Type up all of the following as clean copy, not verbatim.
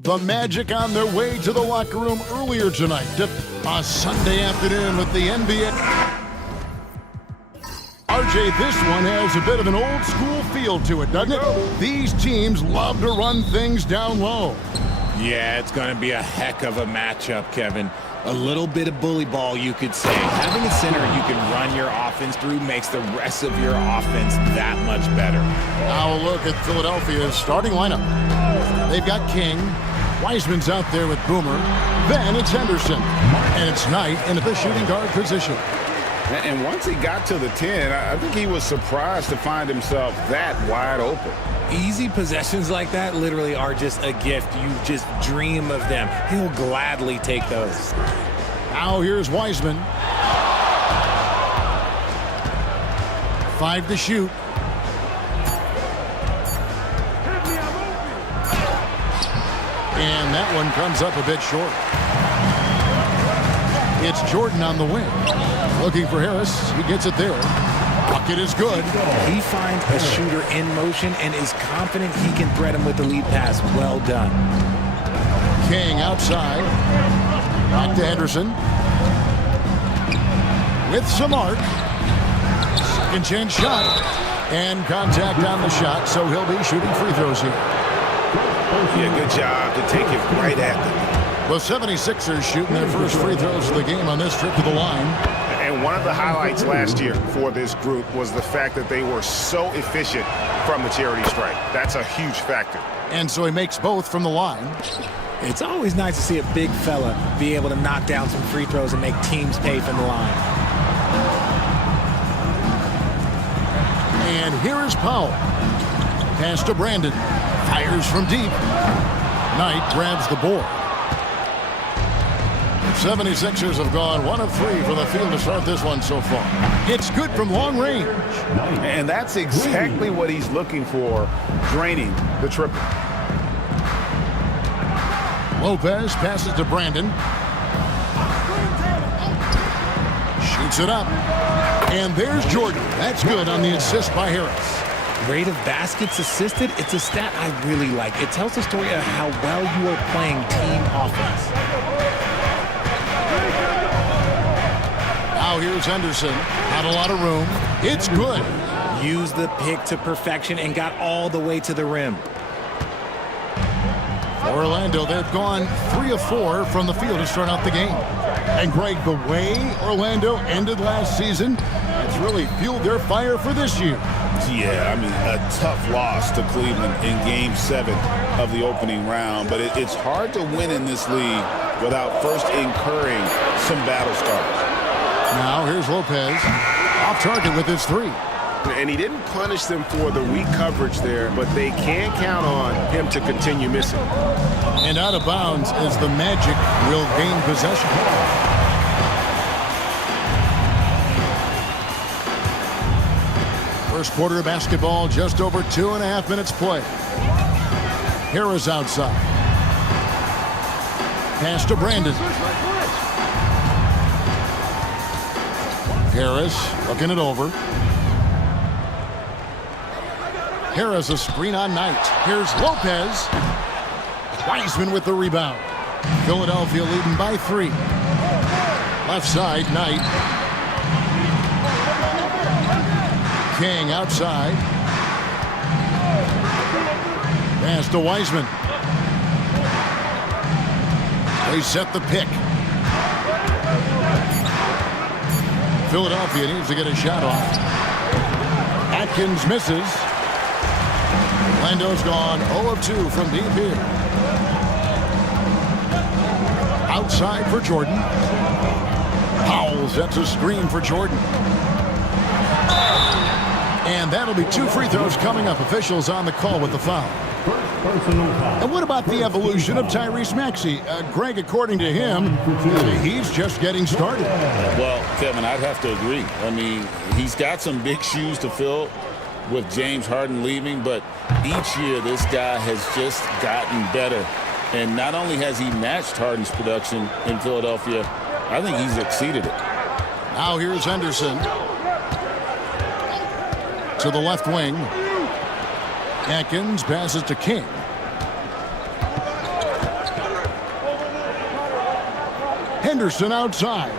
The Magic on their way to the locker room earlier tonight. A Sunday afternoon with the NBA. RJ, this one has a bit of an old school feel to it, doesn't it? These teams love to run things down low. Yeah, it's going to be a heck of a matchup, Kevin. A little bit of bully ball, you could say. Having a center you can run your offense through makes the rest of your offense that much better. Now a look at Philadelphia's starting lineup. They've got King. Wiseman's out there with Boomer. Then it's Henderson. And it's Knight into the shooting guard position. And once he got to the 10, I think he was surprised to find himself that wide open. Easy possessions like that literally are just a gift. You just dream of them. He'll gladly take those. Now here's Wiseman. 5 to shoot. And that one comes up a bit short. It's Jordan on the wing. Looking for Harris. He gets it there. Bucket is good. He finds a shooter in motion and is confident he can thread him with the lead pass. Well done. King outside. Back to Henderson. With some arc. Second chance shot. And contact on the shot, so he'll be shooting free throws here. Yeah, good job to take it right at them. The 76ers shooting their first free throws of the game on this trip to the line. And one of the highlights last year for this group was the fact that they were so efficient from the charity stripe. That's a huge factor. And so he makes both from the line. It's always nice to see a big fella be able to knock down some free throws and make teams pay from the line. And here is Powell. Pass to Brandon. Fires from deep. Knight grabs the board. 76ers have gone 1 of 3 from the field to start this one so far. It's good from long range. And that's exactly what he's looking for, draining the triple. Lopez passes to Brandon. Shoots it up. And there's Jordan. That's good on the assist by Harris. Rate of baskets assisted, it's a stat I really like. It tells the story of how well you are playing team offense. Now here's Henderson. Not a lot of room. It's good. Used the pick to perfection and got all the way to the rim. For Orlando, they've gone 3 of 4 from the field to start out the game. And Greg, the way Orlando ended last season, it's really fueled their fire for this year. Yeah, I mean, a tough loss to Cleveland in Game 7 of the opening round. But it's hard to win in this league without first incurring some battle scars. Now here's Lopez. Off target with his 3. And he didn't punish them for the weak coverage there, but they can count on him to continue missing. And out of bounds as the Magic will gain possession. First quarter of basketball, just over 2.5 minutes play. Harris outside. Pass to Brandon. Harris looking it over. Harris a screen on Knight. Here's Lopez. Wiseman with the rebound. Philadelphia leading by 3. Left side, Knight. King outside. Pass to Wiseman. They set the pick. Philadelphia needs to get a shot off. Atkins misses. Orlando's gone 0 of 2 from deep here. Outside for Jordan. Powell sets a screen for Jordan. And that'll be 2 free throws coming up. Officials on the call with the foul. And what about the evolution of Tyrese Maxey? Greg, according to him, he's just getting started. Well, Kevin, I'd have to agree. I mean, he's got some big shoes to fill with James Harden leaving, but each year this guy has just gotten better. And not only has he matched Harden's production in Philadelphia, I think he's exceeded it. Now here's Henderson. To the left wing. Atkins passes to King. Henderson outside.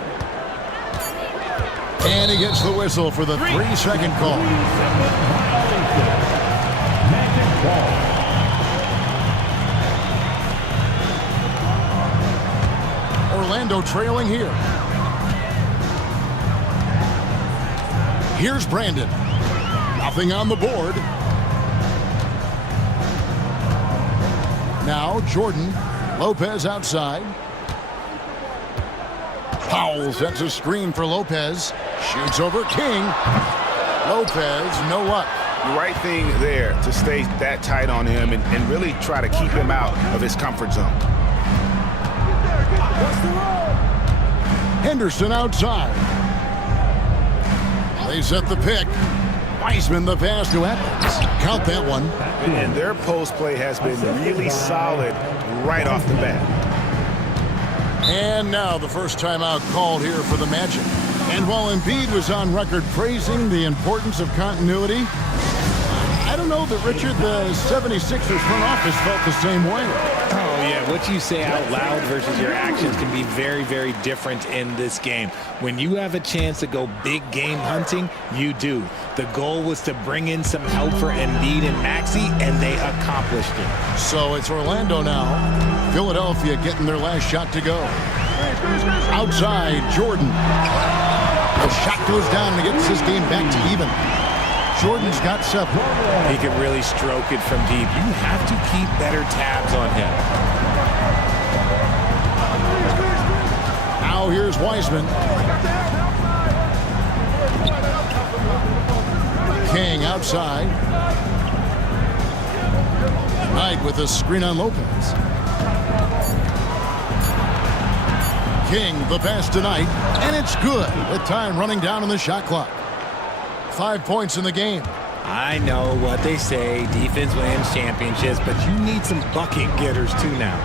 And he gets the whistle for the 3-second call. Orlando trailing here. Here's Brandon. Nothing on the board. Now Jordan. Lopez outside. Powell sets a screen for Lopez. Shoots over King. Lopez, no luck. The right thing there to stay that tight on him and really try to keep him out of his comfort zone. Henderson outside. They set the pick. Wiseman the pass to Atkins. Count that one. And their post play has been really solid right off the bat. And now the first timeout called here for the Magic. And while Embiid was on record praising the importance of continuity, I don't know that, Richard, the 76ers front office felt the same way. Oh, yeah, what you say out loud versus your actions can be very, very different in this game. When you have a chance to go big game hunting, you do. The goal was to bring in some help for Embiid and Maxey, and they accomplished it. So it's Orlando now. Philadelphia getting their last shot to go. Outside, Jordan. The shot goes down and gets this game back to even. Jordan's got 7. He can really stroke it from deep. You have to keep better tabs on him. Now here's Wiseman. King outside. Knight with a screen on Lopez. King the pass tonight, and it's good with time running down on the shot clock. 5 points in the game. I know what they say, defense wins championships, but you need some bucket getters too now.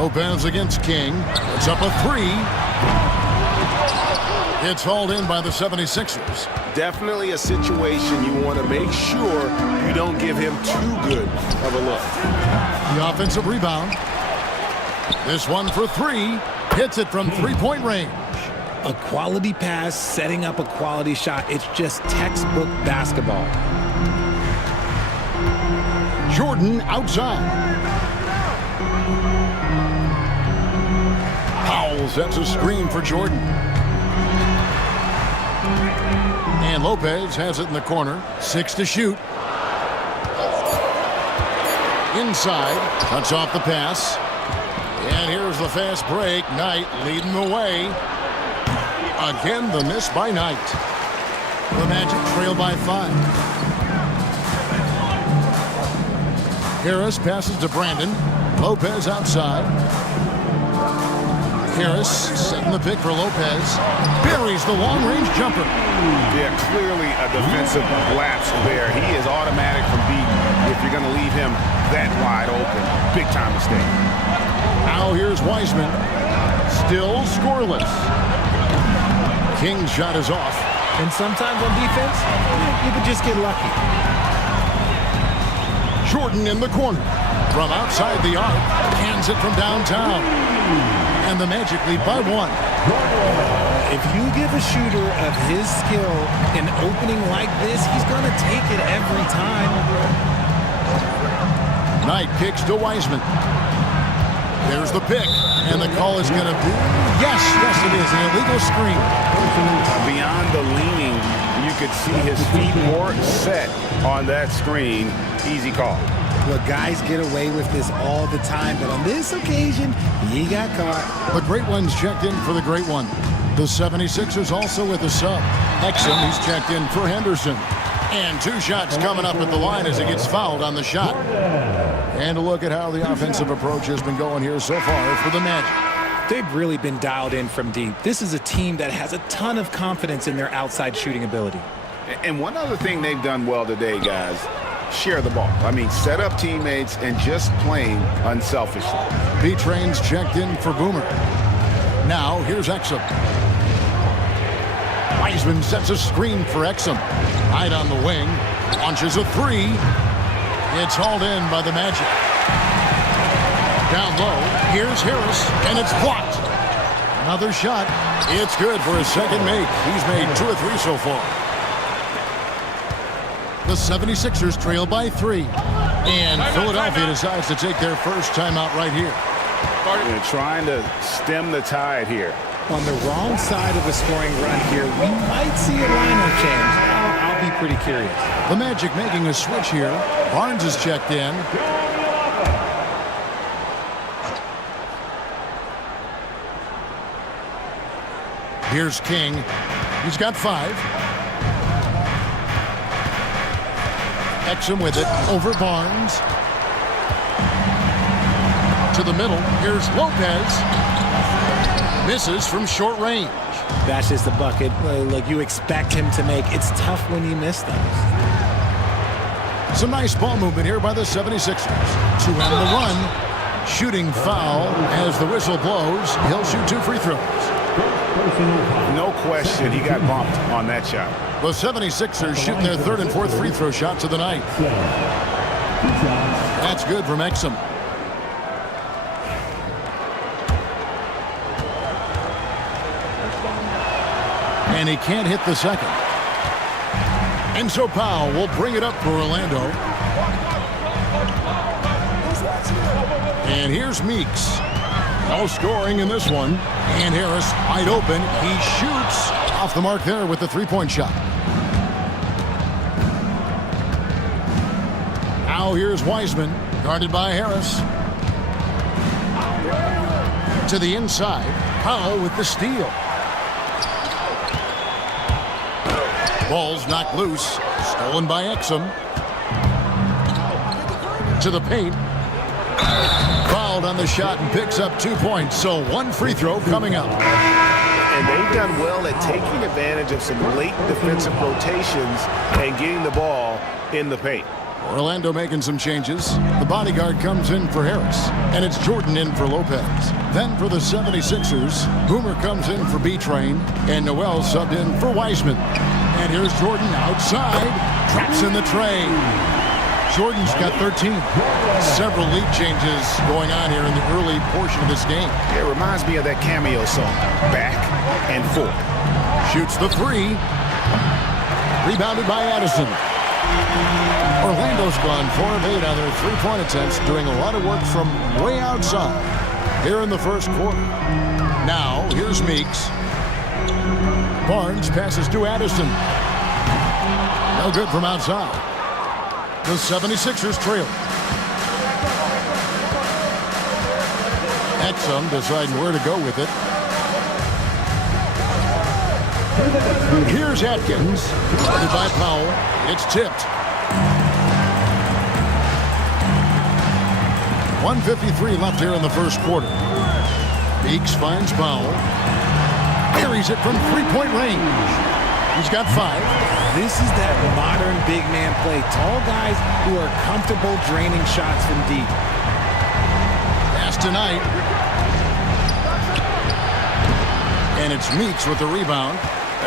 Lopez against King. It's up a 3. It's hauled in by the 76ers. Definitely a situation you want to make sure you don't give him too good of a look. The offensive rebound. This one for 3. Hits it from three-point range. A quality pass, setting up a quality shot. It's just textbook basketball. Jordan outside. Powell sets a screen for Jordan. And Lopez has it in the corner. 6 to shoot. Inside. Cuts off the pass. And here's the fast break. Knight leading the way. Again, the miss by Knight. The Magic trail by 5. Harris passes to Brandon. Lopez outside. Harris setting the pick for Lopez. Buries the long-range jumper. Yeah, clearly a defensive lapse there. He is automatic from deep if you're going to leave him that wide open. Big-time mistake. Now here's Wiseman. Still scoreless. King's shot is off. And sometimes on defense, you could just get lucky. Jordan in the corner. From outside the arc. Hands it from downtown. And the Magic lead by 1. If you give a shooter of his skill an opening like this, he's going to take it every time. Knight kicks to Wiseman. There's the pick. And the call is going to be, yes, it is, an illegal screen. Beyond the leaning, you could see his feet more set on that screen. Easy call. Look, guys get away with this all the time, but on this occasion, he got caught. The Great One's checked in for the Great One. The 76ers also with a sub. Exum, he's checked in for Henderson. And 2 shots coming up at the line as he gets fouled on the shot. And a look at how the offensive approach has been going here so far for the Magic. They've really been dialed in from deep. This is a team that has a ton of confidence in their outside shooting ability. And one other thing they've done well today, guys, share the ball. I mean, set up teammates and just playing unselfishly. B-Train's checked in for Boomer. Now, here's Exum. Wiseman sets a screen for Exum. Knight on the wing. Launches a 3. It's hauled in by the Magic. Down low, here's Harris, and it's blocked. Another shot. It's good for his second make. He's made 2 or 3 so far. The 76ers trail by 3. And Philadelphia decides to take their first timeout right here. They're trying to stem the tide here. On the wrong side of a scoring run here, we might see a lineup change. I'll be pretty curious. The Magic making a switch here. Barnes is checked in. Here's King. He's got 5. Exum with it over Barnes. To the middle. Here's Lopez. Misses from short range. That's just the bucket like you expect him to make. It's tough when you miss those. Some nice ball movement here by the 76ers. To end the run. Shooting foul as the whistle blows. He'll shoot 2 free throws. No question he got bumped on that shot. The 76ers shooting their 3rd and 4th free throw shots of the night. That's good from Exum. And he can't hit the second. And so Powell will bring it up for Orlando. And here's Meeks. No scoring in this one. And Harris wide open. He shoots off the mark there with the 3-point shot. Now here's Wiseman, guarded by Harris. To the inside. Powell with the steal. Ball's knocked loose. Stolen by Exum. To the paint. Fouled on the shot and picks up 2 points. So 1 free throw coming up. And they've done well at taking advantage of some late defensive rotations and getting the ball in the paint. Orlando making some changes. The bodyguard comes in for Harris. And it's Jordan in for Lopez. Then for the 76ers, Boomer comes in for B-Train. And Noel subbed in for Wiseman. And here's Jordan outside. Traps in the tray. Jordan's got 13. Several lead changes going on here in the early portion of this game. It reminds me of that cameo song, Back and Forth. Shoots the 3. Rebounded by Addison. Orlando's gone 4 of 8 on their 3-point attempts, doing a lot of work from way outside here in the first quarter. Now, here's Meeks. Barnes passes to Addison. No good from outside. The 76ers trail. Exum deciding where to go with it. Here's Atkins. Guarded by Powell. It's tipped. 1:53 left here in the first quarter. Meeks finds Powell. Carries it from 3-point range. He's got 5. This is that modern big man play. Tall guys who are comfortable draining shots from deep. Pass tonight. And it's Meeks with the rebound.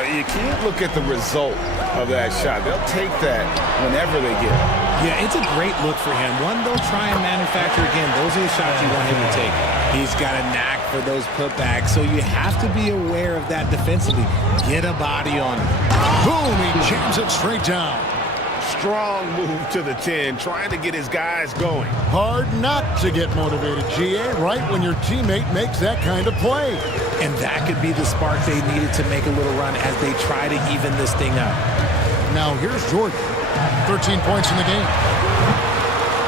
You can't look at the result of that shot. They'll take that whenever they get it. Yeah, it's a great look for him. One, they'll try and manufacture again. Those are the shots you want him to take. He's got a knack for those putbacks, so you have to be aware of that defensively. Get a body on him. Boom, he jams it straight down. Strong move to the 10, trying to get his guys going. Hard not to get motivated, GA, right when your teammate makes that kind of play. And that could be the spark they needed to make a little run as they try to even this thing up. Now here's Jordan. 13 points in the game.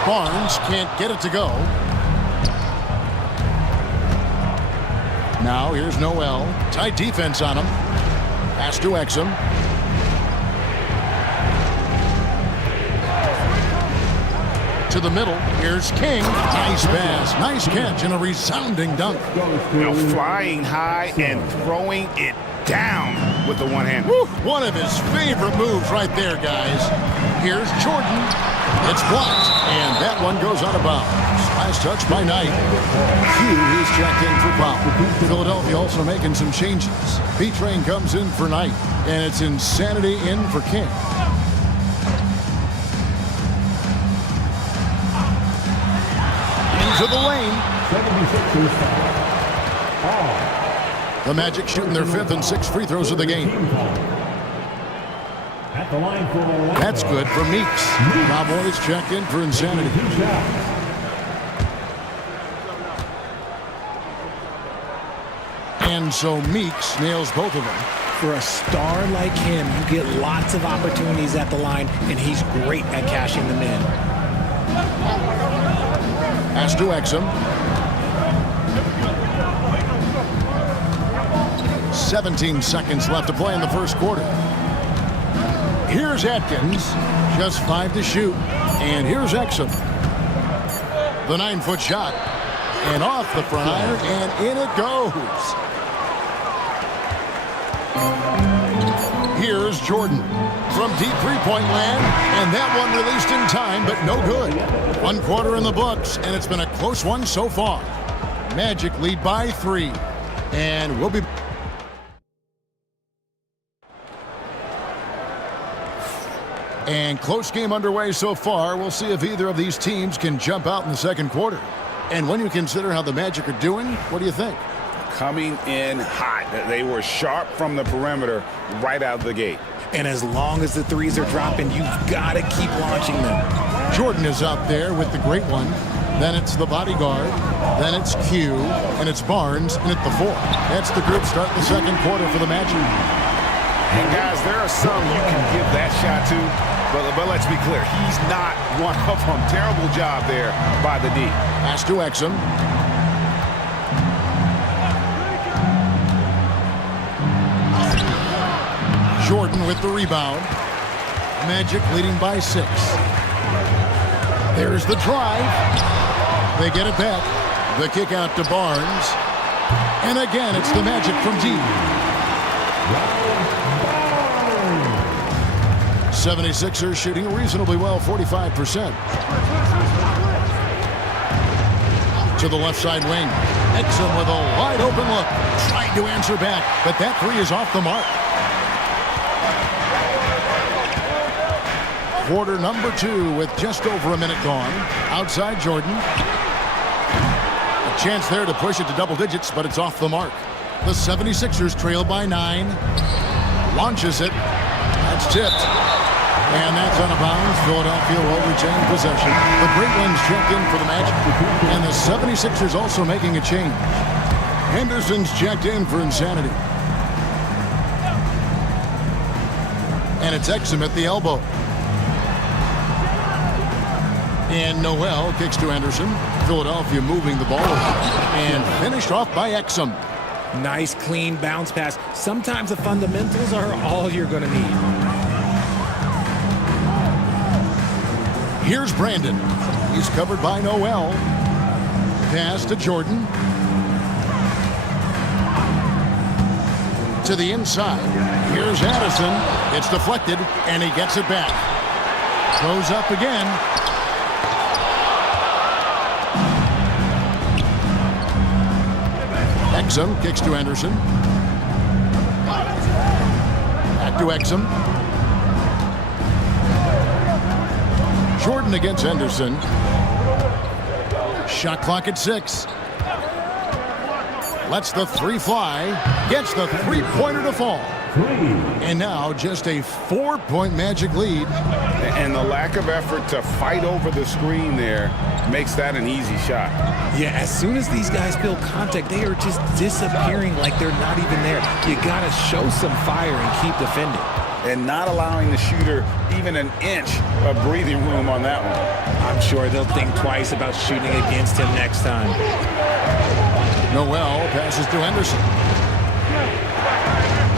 Barnes can't get it to go. Now here's Noel. Tight defense on him. Pass to Exum. To the middle. Here's King. Nice pass. Nice catch and a resounding dunk. Flying high and throwing it down with the one hand. One of his favorite moves right there, guys. Here's Jordan. It's blocked, and that one goes out of bounds. Last touch by Knight. He's checked in for Powell. Philadelphia also making some changes. B-Train comes in for Knight, and it's Insanity in for King. Into the lane. The Magic shooting their 5th and 6th free throws of the game. That's good for Meeks. Cowboys check in for insanity. And so Meeks nails both of them. For a star like him, you get lots of opportunities at the line, and he's great at cashing them in. Pass to Exum. 17 seconds left to play in the first quarter. Here's Atkins, just 5 to shoot. And here's Exum. The 9-foot shot. And off the front iron, and in it goes. Here's Jordan from deep three-point land, and that one released in time, but no good. 1 quarter in the books, and it's been a close one so far. Magic lead by 3, and we'll be... And close game underway so far. We'll see if either of these teams can jump out in the second quarter. And when you consider how the Magic are doing, what do you think? Coming in hot. They were sharp from the perimeter right out of the gate. And as long as the threes are dropping, you've got to keep launching them. Jordan is out there with the great one. Then it's the bodyguard. Then it's Q. And it's Barnes. And at the 4. That's the group starting the second quarter for the Magic. And guys, there are some you can give that shot to. But let's be clear, he's not one of them. Terrible job there by the D. Pass to Exum. Jordan with the rebound. Magic leading by 6. There's the drive. They get it back. The kick out to Barnes. And again, it's the Magic from deep. 76ers shooting reasonably well, 45%. To the left side wing. Exum with a wide open look. Trying to answer back, but that 3 is off the mark. Quarter number 2 with just over a minute gone. Outside Jordan. A chance there to push it to double digits, but it's off the mark. The 76ers trail by 9. Launches it. That's tipped. And that's out of bounds. Philadelphia will retain possession. The Great Ones check in for the Magic. And the 76ers also making a change. Henderson's checked in for insanity. And it's Exum at the elbow. And Noel kicks to Henderson. Philadelphia moving the ball. And finished off by Exum. Nice, clean bounce pass. Sometimes the fundamentals are all you're going to need. Here's Brandon. He's covered by Noel. Pass to Jordan. To the inside. Here's Addison. It's deflected, and he gets it back. Goes up again. Exum kicks to Anderson. Back to Exum. Jordan against Henderson. Shot clock at 6. Lets the 3 fly. Gets the 3-pointer to fall. And now just a 4-point Magic lead. And the lack of effort to fight over the screen there makes that an easy shot. Yeah, as soon as these guys feel contact, they are just disappearing like they're not even there. You got to show some fire and keep defending. And not allowing the shooter even an inch of breathing room on that one. I'm sure they'll think twice about shooting against him next time. Noel passes to Henderson.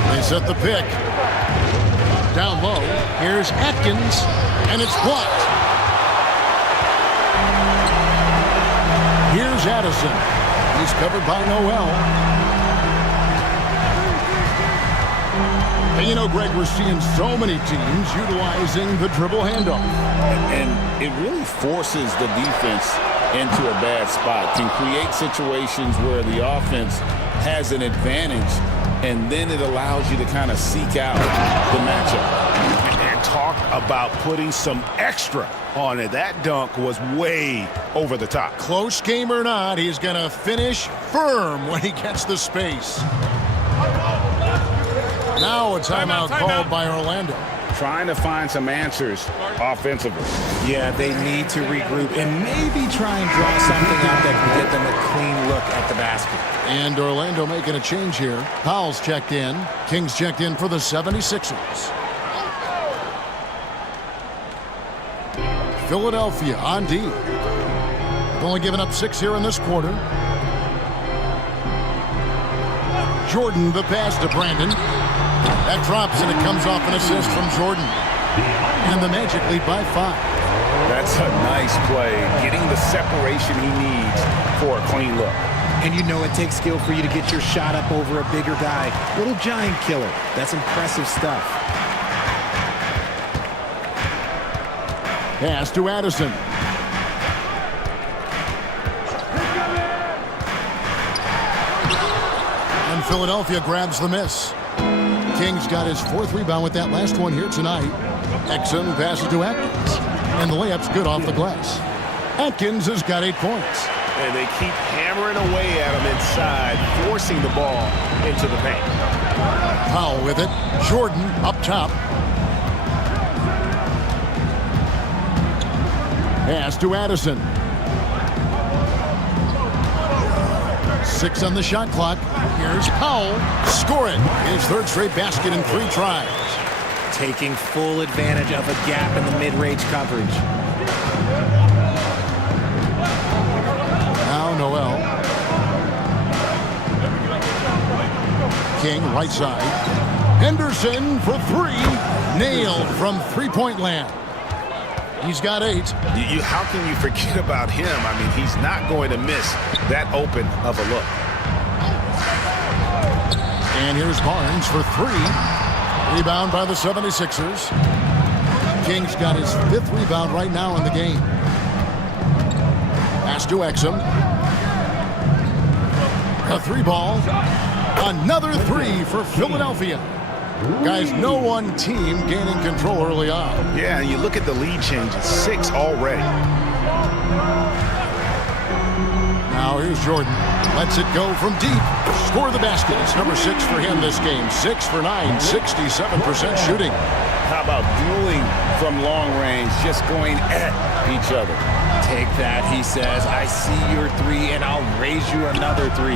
They set the pick. Down low. Here's Atkins, and it's blocked. Here's Addison. He's covered by Noel. And you know, Greg, we're seeing so many teams utilizing the dribble handoff. And it really forces the defense into a bad spot, can create situations where the offense has an advantage, and then it allows you to kind of seek out the matchup. And talk talk about putting some extra on it. That dunk was way over the top. Close game or not, he's going to finish firm when he gets the space. Now a timeout called by Orlando. Trying to find some answers offensively. Yeah, they need to regroup and maybe try and draw something out that can get them a clean look at the basket. And Orlando making a change here. Powell's checked in. Kings checked in for the 76ers. Philadelphia on D. They've only given up 6 here in this quarter. Jordan, the pass to Brandon. That drops and it comes off an assist from Jordan. And the Magic lead by 5. That's a nice play, getting the separation he needs for a clean look. And you know it takes skill for you to get your shot up over a bigger guy. Little giant killer. That's impressive stuff. Pass to Addison. And Philadelphia grabs the miss. Kings got his 4th rebound with that last one here tonight. Exum passes to Atkins. And the layup's good off the glass. Atkins has got 8 points. And they keep hammering away at him inside, forcing the ball into the paint. Powell with it. Jordan up top. Pass to Addison. 6 on the shot clock. Here's Powell. Score it. His 3rd straight basket in 3 tries. Taking full advantage of a gap in the mid-range coverage. Now Noel. King right side. Henderson for 3. Nailed from three-point land. He's got 8. How can you forget about him? I mean, he's not going to miss that open of a look. And here's Barnes for 3. Rebound by the 76ers. King's got his 5th rebound right now in the game. Pass to Exum. A 3-ball. Another 3 for Philadelphia. Guys, no one team gaining control early on. Yeah, and you look at the lead changes. 6 already. Now here's Jordan. Lets it go from deep. Score the basket. It's number 6 for him this game. 6 for 9, 67% shooting. How about dueling from long range, just going at each other? Take that, he says. I see your 3, and I'll raise you another 3.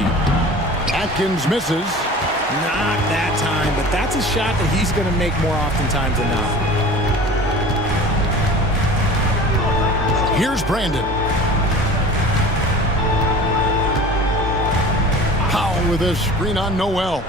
Atkins misses. Not that time, but that's a shot that he's going to make more oftentimes than not. Here's Brandon. Powell with a screen on Noel.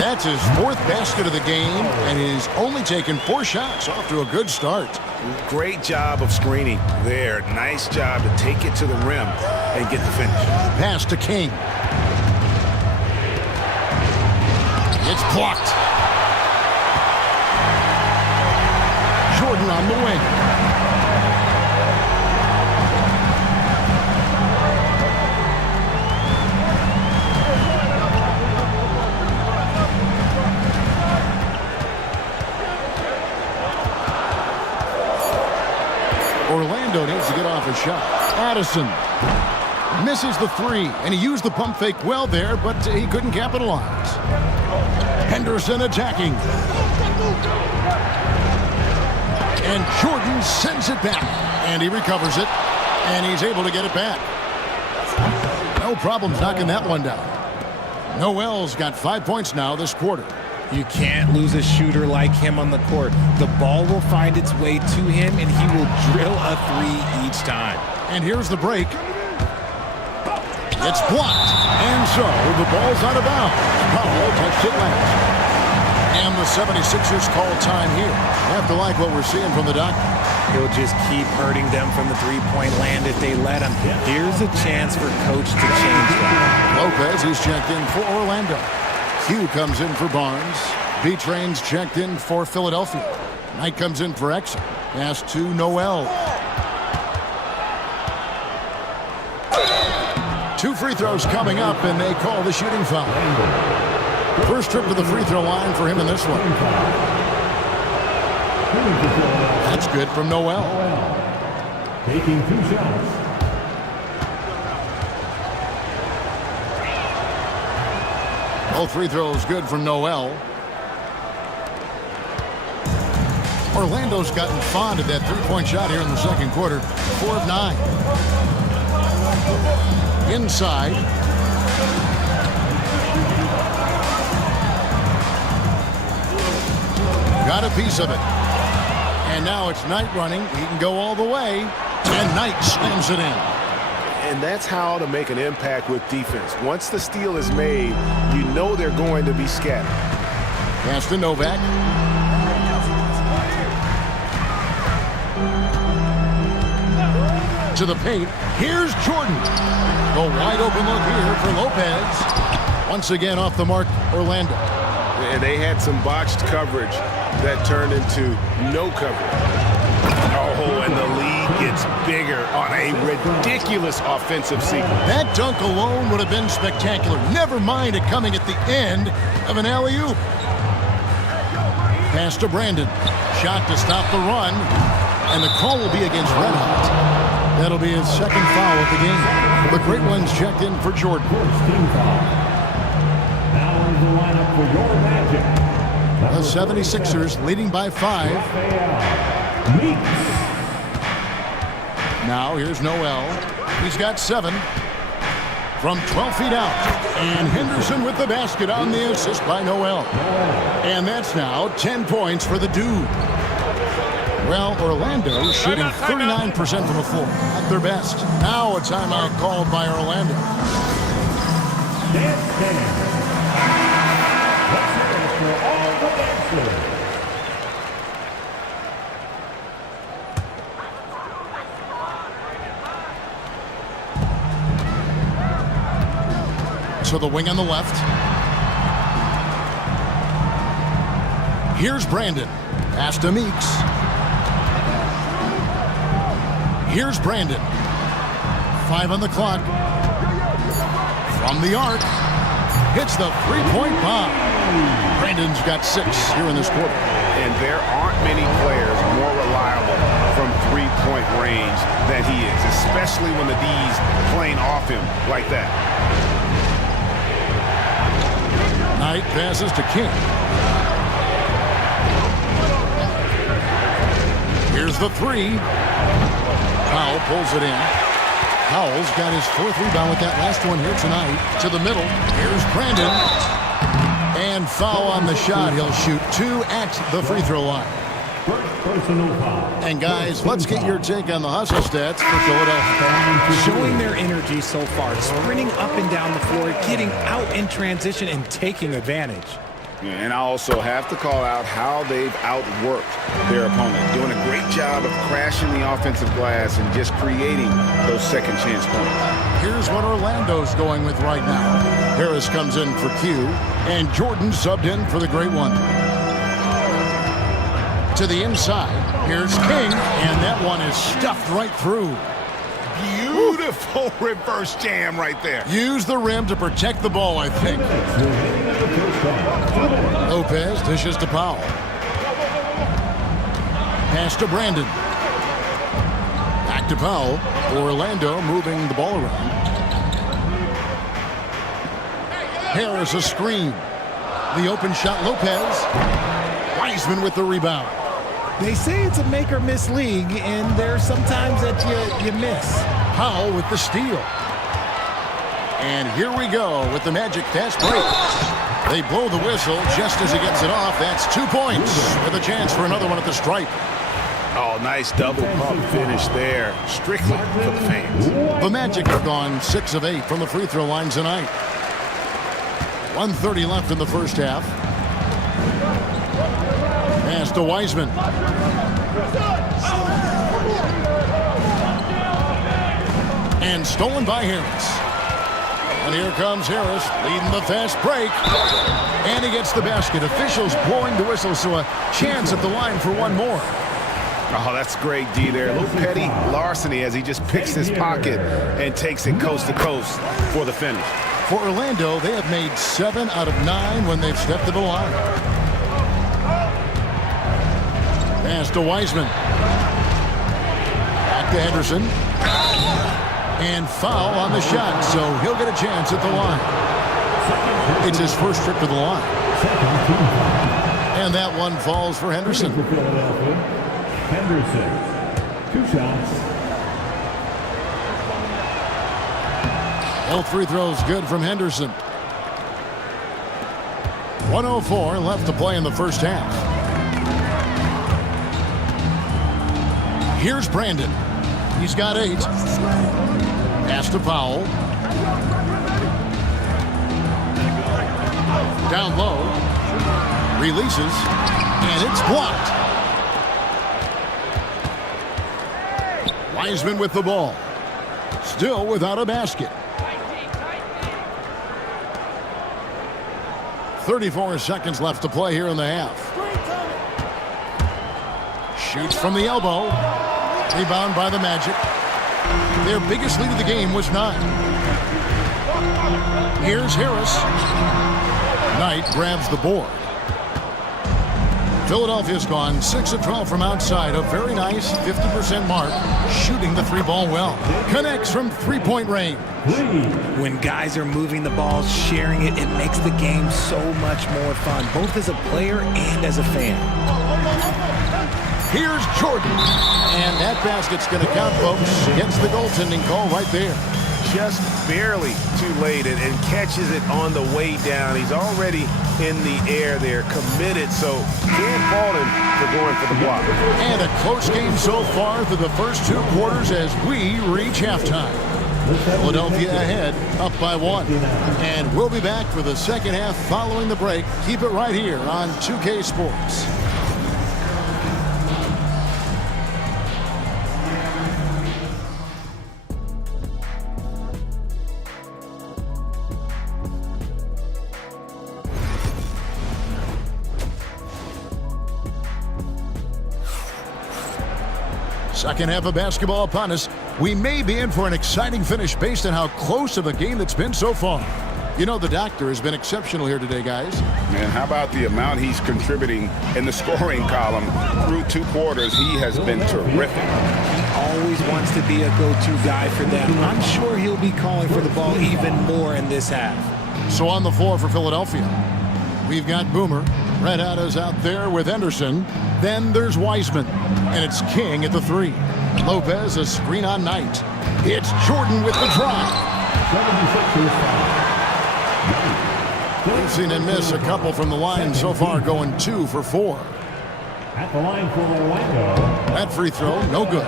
That's his 4th basket of the game, and he's only taken 4 shots. Off to a good start. Great job of screening there. Nice job to take it to the rim and get the finish. Pass to King. It's blocked. Jordan on the wing. Orlando needs to get off a shot. Addison misses the 3, and he used the pump fake well there, but he couldn't capitalize. Henderson attacking. And Jordan sends it back, and he recovers it, and he's able to get it back. No problems knocking that one down. Noel's got 5 points now this quarter. You can't lose a shooter like him on the court. The ball will find its way to him, and he will drill a 3 each time. And here's the break. It's blocked. And so the ball's out of bounds. Powell touched it last. And the 76ers call time here. Have to like what we're seeing from the doctor. He'll just keep hurting them from the three-point land if they let him. Here's a chance for coach to change that. Lopez, he's checked in for Orlando. Hugh comes in for Barnes. B-Train's checked in for Philadelphia. Knight comes in for Exum. Pass to Noel. 2 free throws coming up, and they call the shooting foul. First trip to the free throw line for him in this one. That's good from Noel. Taking 2 shots. All free throws good from Noel. Orlando's gotten fond of that three-point shot here in the second quarter. 4 of 9. Inside. Got a piece of it. And now it's Knight running. He can go all the way. And Knight slams it in. And that's how to make an impact with defense. Once the steal is made, you know they're going to be scattered. Pass to Novak. To the paint. Here's Jordan. A wide open look here for Lopez. Once again off the mark, Orlando. And they had some botched coverage that turned into no coverage. Oh, and the lead gets bigger on a ridiculous offensive sequence. That dunk alone would have been spectacular. Never mind it coming at the end of an alley-oop. Pass to Brandon. Shot to stop the run. And the call will be against Red Hot. That'll be his second foul of the game. The great ones checked in for Jordan. First team foul. Now is the lineup for your Magic. The 76ers leading by 5. Meeks. Now here's Noel. He's got 7 from 12 feet out. And Henderson with the basket on the assist by Noel. And that's now 10 points for the dude. Well, Orlando shooting 39% from the floor at their best. Now a timeout called by Orlando. Dance stand. Let's hear it for all the dancers. To the wing on the left. Here's Brandon. Pass to Meeks. Here's Brandon. 5 on the clock. From the arc. Hits the three-point bomb. Brandon's got 6 here in this quarter. And there aren't many players more reliable from three-point range than he is, especially when the D's playing off him like that. Knight passes to King. Here's the 3. Powell pulls it in. Powell's got his 4th rebound with that last one here tonight. To the middle. Here's Brandon. And foul on the shot. He'll shoot 2 at the free throw line. Personal foul. And guys, let's get your take on the hustle stats for Philadelphia. Showing their energy so far, sprinting up and down the floor, getting out in transition and taking advantage. And I also have to call out how they've outworked their opponent, doing a great job of crashing the offensive glass and just creating those second chance points. Here's what Orlando's going with right now. Harris comes in for Q, and Jordan subbed in for the great one. To the inside, here's King, and that one is stuffed right through. Beautiful reverse jam right there. Use the rim to protect the ball, I think. Lopez dishes to Powell. Pass to Brandon. Back to Powell. Orlando moving the ball around. Harris a screen. The open shot, Lopez. Wiseman with the rebound. They say it's a make or miss league, and there's sometimes that you miss. Powell with the steal. And here we go with the Magic fast break. They blow the whistle just as he gets it off. That's 2 points with a chance for another one at the stripe. Oh, nice double pump finish there. Strictly for the fans. The Magic have gone 6 of 8 from the free throw line tonight. 1:30 left in the first half. Pass to Wiseman. And stolen by Harris. And here comes Harris leading the fast break. And he gets the basket. Officials blowing the whistle, so a chance at the line for one more. Oh, that's great, D there. A little petty larceny as he just picks his pocket and takes it coast to coast for the finish. For Orlando, they have made 7 out of 9 when they've stepped to the line. Pass to Wiseman. Back to Henderson. And foul on the shot, so he'll get a chance at the line. It's his first trip to the line. And that one falls for Henderson. Henderson, 2 shots. Both free throws good from Henderson. 1:04 left to play in the first half. Here's Brandon. He's got 8. Pass to Powell. Down low. Releases. And it's blocked. Wiseman with the ball. Still without a basket. 34 seconds left to play here in the half. Shoots from the elbow. Rebound by the Magic. Their biggest lead of the game was 9. Here's Harris. Knight grabs the board. Philadelphia's gone 6 of 12 from outside. A very nice 50% mark. Shooting the 3-ball well. Connects from 3-point range. When guys are moving the ball, sharing it, it makes the game so much more fun, both as a player and as a fan. Here's Jordan. And that basket's going to count, folks. Gets the goaltending call right there. Just barely too late and catches it on the way down. He's already in the air there, committed, so can't fault him for going for the block. And a close game so far through the first 2 quarters as we reach halftime. Philadelphia ahead, up by 1. And we'll be back for the second half following the break. Keep it right here on 2K Sports. Second half of basketball upon us. We may be in for an exciting finish based on how close of a game that's been so far. You know, the doctor has been exceptional here today, guys. And how about the amount he's contributing in the scoring column through 2 quarters? He has been terrific. Always wants to be a go-to guy for them. I'm sure he'll be calling for the ball even more in this half. So on the floor for Philadelphia, we've got Boomer. Red Hat is out there with Henderson. Then there's Wiseman. And it's King at the 3. Lopez, a screen on Knight. It's Jordan with the drive. We've seen him miss a couple from the line so far, going 2 for 4. At the line for Orlando. That free throw, no good.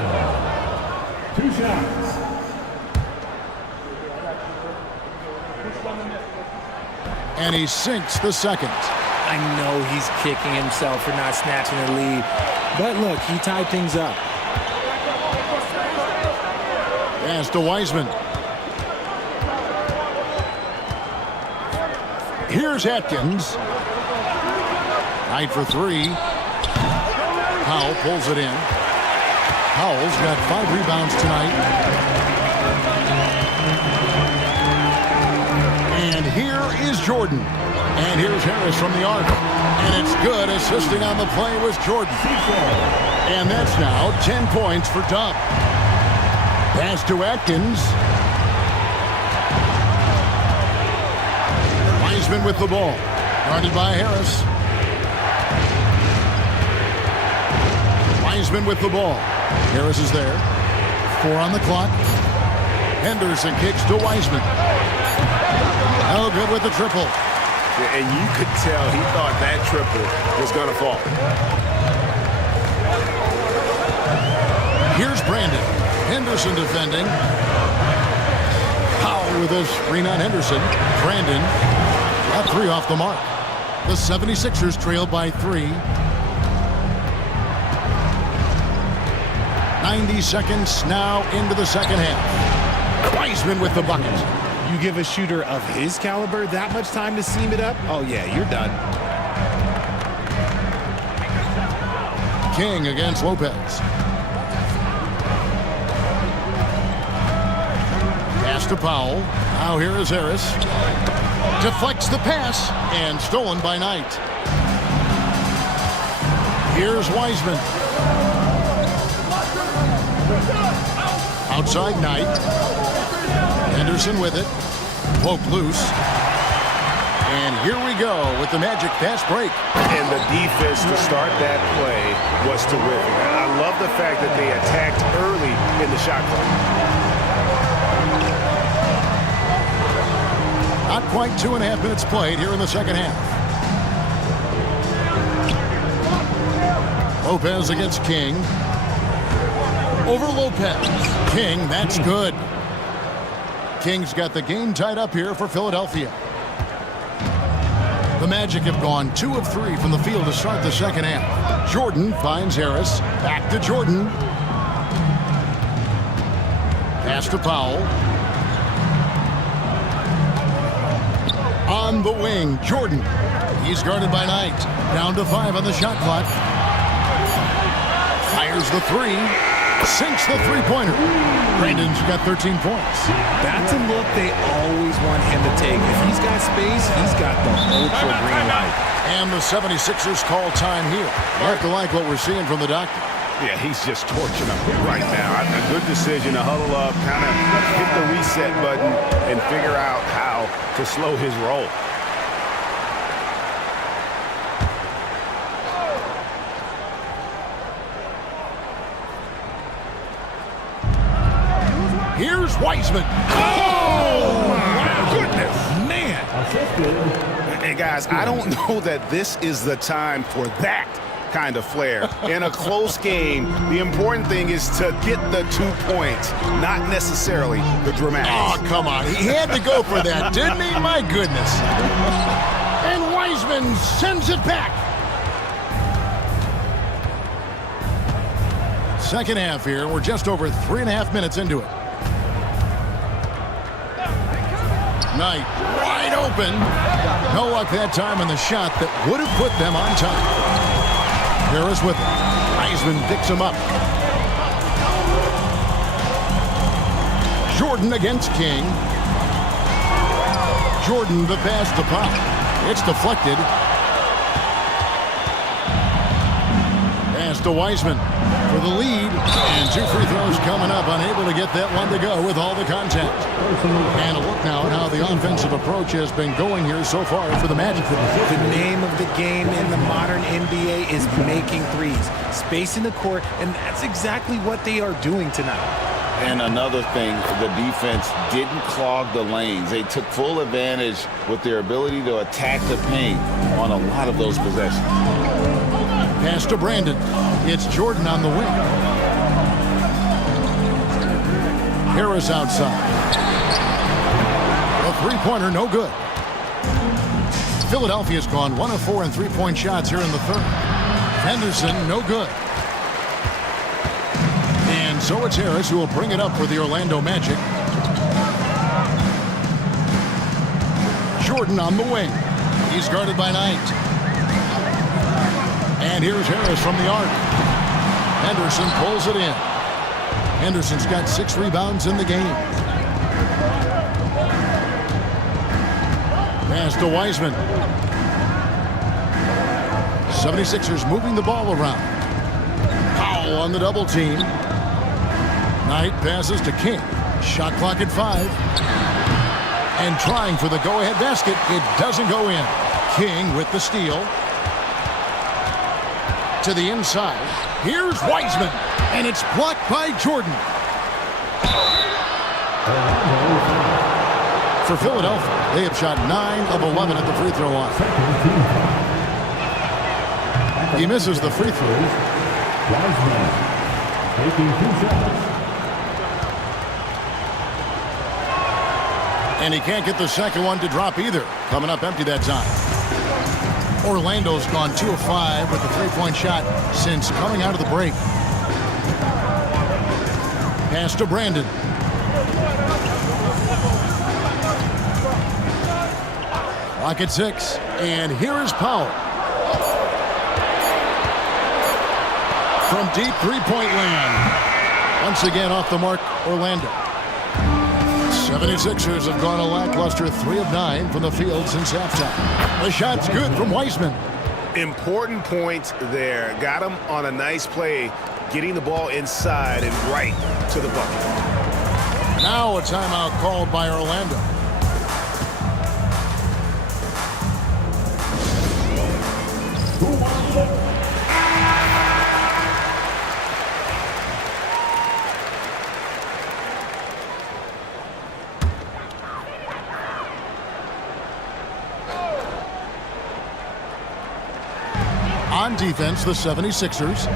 2 shots. And he sinks the second. I know he's kicking himself for not snatching the lead. But look, he tied things up. Pass to Wiseman. Here's Atkins. Knight for 3. Powell pulls it in. Powell's got 5 rebounds tonight. And here is Jordan. And here's Harris from the arc. And it's good. Assisting on the play was Jordan. And that's now 10 points for Dub. Pass to Atkins. Wiseman with the ball. Guarded by Harris. Wiseman with the ball. Harris is there. 4 on the clock. Henderson kicks to Wiseman. No good with the triple. And you could tell he thought that triple was going to fall. Here's Brandon. Henderson defending. Powell with a screen on Henderson. Brandon got 3 off the mark. The 76ers trail by 3. 90 seconds now into the second half. Wiseman with the bucket. You give a shooter of his caliber that much time to seam it up? Oh, yeah, you're done. King against Lopez. Pass to Powell. Now here is Harris. Deflects the pass and stolen by Knight. Here's Wiseman. Outside Knight. Henderson with it. Poke loose. And here we go with the Magic fast break. And the defense to start that play was terrific. I love the fact that they attacked early in the shot clock. Not quite 2.5 minutes played here in the second half. Lopez against King. Over Lopez. King, that's good. King's got the game tied up here for Philadelphia. The Magic have gone 2 of 3 from the field to start the second half. Jordan finds Harris. Back to Jordan. Pass to Powell. On the wing, Jordan. He's guarded by Knight. Down to 5 on the shot clock. Fires the 3. Sinks the three-pointer. Brandon's got 13 points. That's a look they always want him to take. If he's got space, he's got the ultra green light. And the 76ers call time here. You have to like what we're seeing from the doctor. Yeah, he's just torching them right now. A good decision to huddle up, kind of hit the reset button, and figure out how to slow his roll. Here's Wiseman. Oh, my goodness. Man. Hey, guys, I don't know that this is the time for that kind of flair. In a close game, the important thing is to get the 2 points, not necessarily the dramatics. Oh, come on. He had to go for that, didn't he? My goodness. And Wiseman sends it back. Second half here. We're just over 3.5 minutes into it. Knight wide open. No luck that time on the shot that would have put them on top. Harris with it. Wiseman picks him up. Jordan against King. Jordan the pass to Pop. It's deflected. Pass to Wiseman for the lead. And 2 free throws coming up. Unable to get that one to go with all the contact. And a look now at how the offensive approach has been going here so far for the Magic. The name of the game in the modern NBA is making threes. Space in the court, and that's exactly what they are doing tonight. And another thing, the defense didn't clog the lanes. They took full advantage with their ability to attack the paint on a lot of those possessions. Pass to Brandon. It's Jordan on the wing. Harris outside. A three-pointer, no good. Philadelphia's gone 1 of 4 in three-point shots here in the third. Henderson, no good. And so it's Harris who will bring it up for the Orlando Magic. Jordan on the wing. He's guarded by Knight. And here's Harris from the arc. Henderson pulls it in. Henderson's got 6 rebounds in the game. Pass to Wiseman. 76ers moving the ball around. Powell on the double team. Knight passes to King. Shot clock at 5. And trying for the go-ahead basket. It doesn't go in. King with the steal. To the inside. Here's Wiseman. And it's blocked by Jordan. For Philadelphia, they have shot 9 of 11 at the free throw line. He misses the free throw. Wiseman taking 2 shots. And he can't get the second one to drop either. Coming up empty that time. Orlando's gone 2 of 5 with the three-point shot since coming out of the break. Pass to Brandon. Clock at 6. And here is Powell. From deep three-point land. Once again off the mark, Orlando. 76ers have gone a lackluster 3 of 9 from the field since halftime. The shot's good from Wiseman. Important point there. Got him on a nice play, getting the ball inside and right to the bucket. Now a timeout called by Orlando. On defense, the 76ers.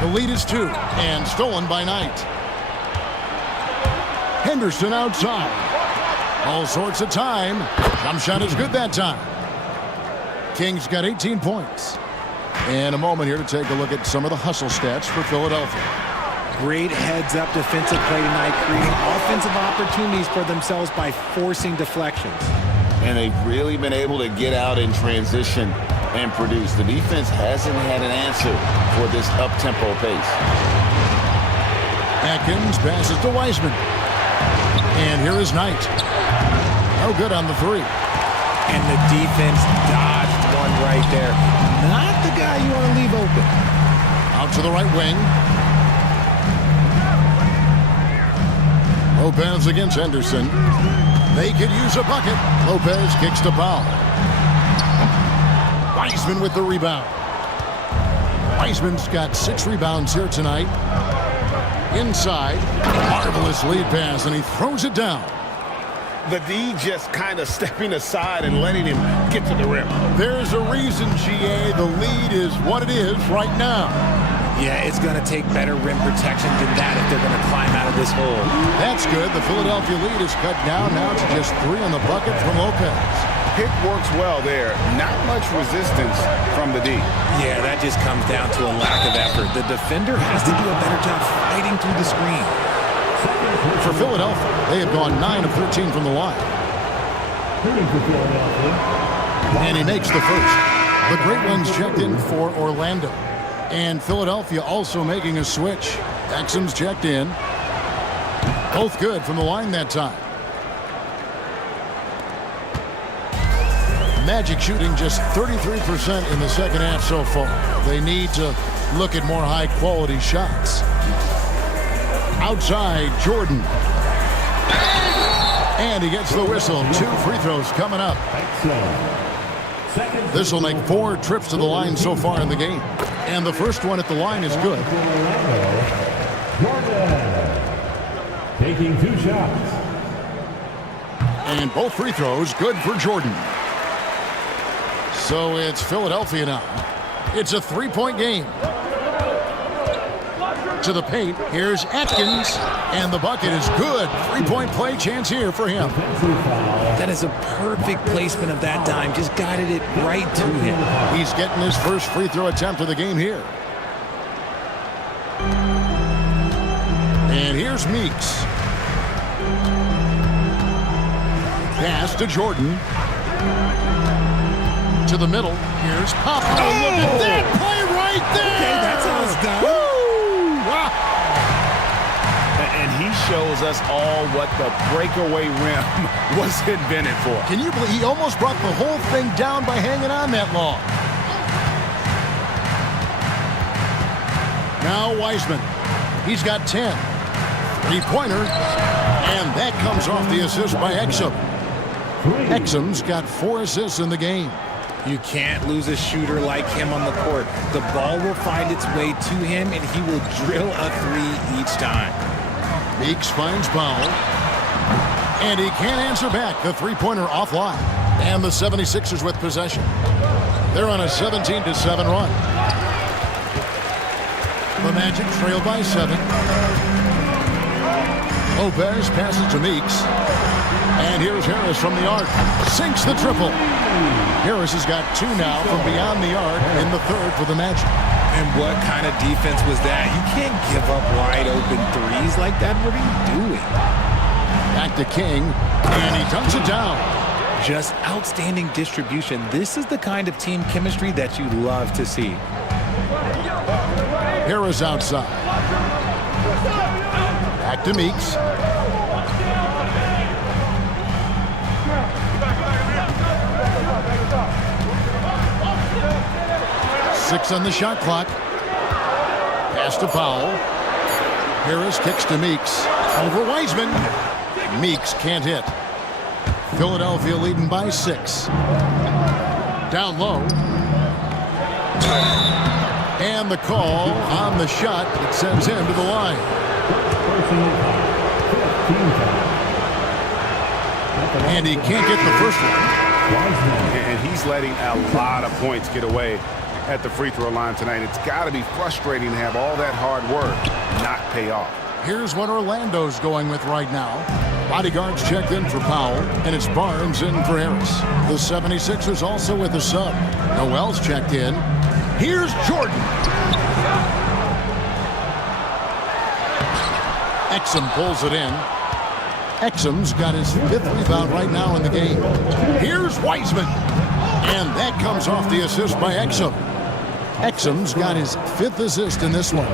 The lead is 2 and stolen by Knight. Henderson outside. All sorts of time. Jump shot is good that time. Kings got 18 points. And a moment here to take a look at some of the hustle stats for Philadelphia. Great heads-up defensive play tonight, creating offensive opportunities for themselves by forcing deflections. And they've really been able to get out in transition and produce. The defense hasn't had an answer for this up-tempo pace. Atkins passes to Wiseman. And here is Knight. No good on the 3. And the defense dodged one right there. Not the guy you want to leave open. Out to the right wing. Lopez against Henderson. They could use a bucket. Lopez kicks to Powell. Wiseman with the rebound. Wiseman's got 6 rebounds here tonight. Inside. Marvelous lead pass, and he throws it down. The D just kind of stepping aside and letting him get to the rim. There's a reason, GA. The lead is what it is right now. Yeah, it's going to take better rim protection than that if they're going to climb out of this hole. That's good. The Philadelphia lead is cut down now to just 3 on the bucket from Lopez. Pick works well there. Not much resistance from the D. Yeah, that just comes down to a lack of effort. The defender has to do a better job fighting through the screen. For Philadelphia, they have gone 9 of 13 from the line. And he makes the first. The Great Ones checked in for Orlando. And Philadelphia also making a switch. Exum's checked in. Both good from the line that time. Magic shooting just 33% in the second half so far. They need to look at more high-quality shots. Outside, Jordan. And he gets the whistle. 2 free throws coming up. This will make 4 trips to the line so far in the game. And the first one at the line is good. Jordan taking 2 shots. And both free throws good for Jordan. So it's Philadelphia now. It's a 3-point game. To the paint, here's Atkins, and the bucket is good. 3-point play chance here for him. That is a perfect placement of that dime. Just guided it right to him. He's getting his first free throw attempt of the game here. And here's Meeks. Pass to Jordan. To the middle. Here's Pop. Oh, look at that play right there. Okay, that's how it's done. Woo! Wow. And he shows us all what the breakaway rim was invented for. Can you believe he almost brought the whole thing down by hanging on that long? Now Wiseman. He's got 10. 3-pointer. And that comes off the assist by Exum. Exum's got 4 assists in the game. You can't lose a shooter like him on the court. The ball will find its way to him, and he will drill a 3 each time. Meeks finds Powell. And he can't answer back. The 3-pointer offline. And the 76ers with possession. They're on a 17-7 run. The Magic trail by 7. Lopez passes to Meeks. And here's Harris from the arc. Sinks the triple. Harris has got 2 now from beyond the arc in the third for the Magic. And what kind of defense was that? You can't give up wide open threes like that. What are you doing? Back to King. And he dunks it down. Just outstanding distribution. This is the kind of team chemistry that you love to see. Harris outside. Back to Meeks. 6 on the shot clock. Pass to Powell. Harris kicks to Meeks. Over Wiseman. Meeks can't hit. Philadelphia leading by 6. Down low. And the call on the shot that sends him to the line. And he can't get the first one. And he's letting a lot of points get away at the free throw line tonight. It's got to be frustrating to have all that hard work not pay off. Here's what Orlando's going with right now. Bodyguards checked in for Powell, and it's Barnes in for Harris. The 76ers also with a sub. Noel's checked in. Here's Jordan. Exum pulls it in. Exum's got his 5th rebound right now in the game. Here's Wiseman. And that comes off the assist by Exum. Exum's got his 5th assist in this one.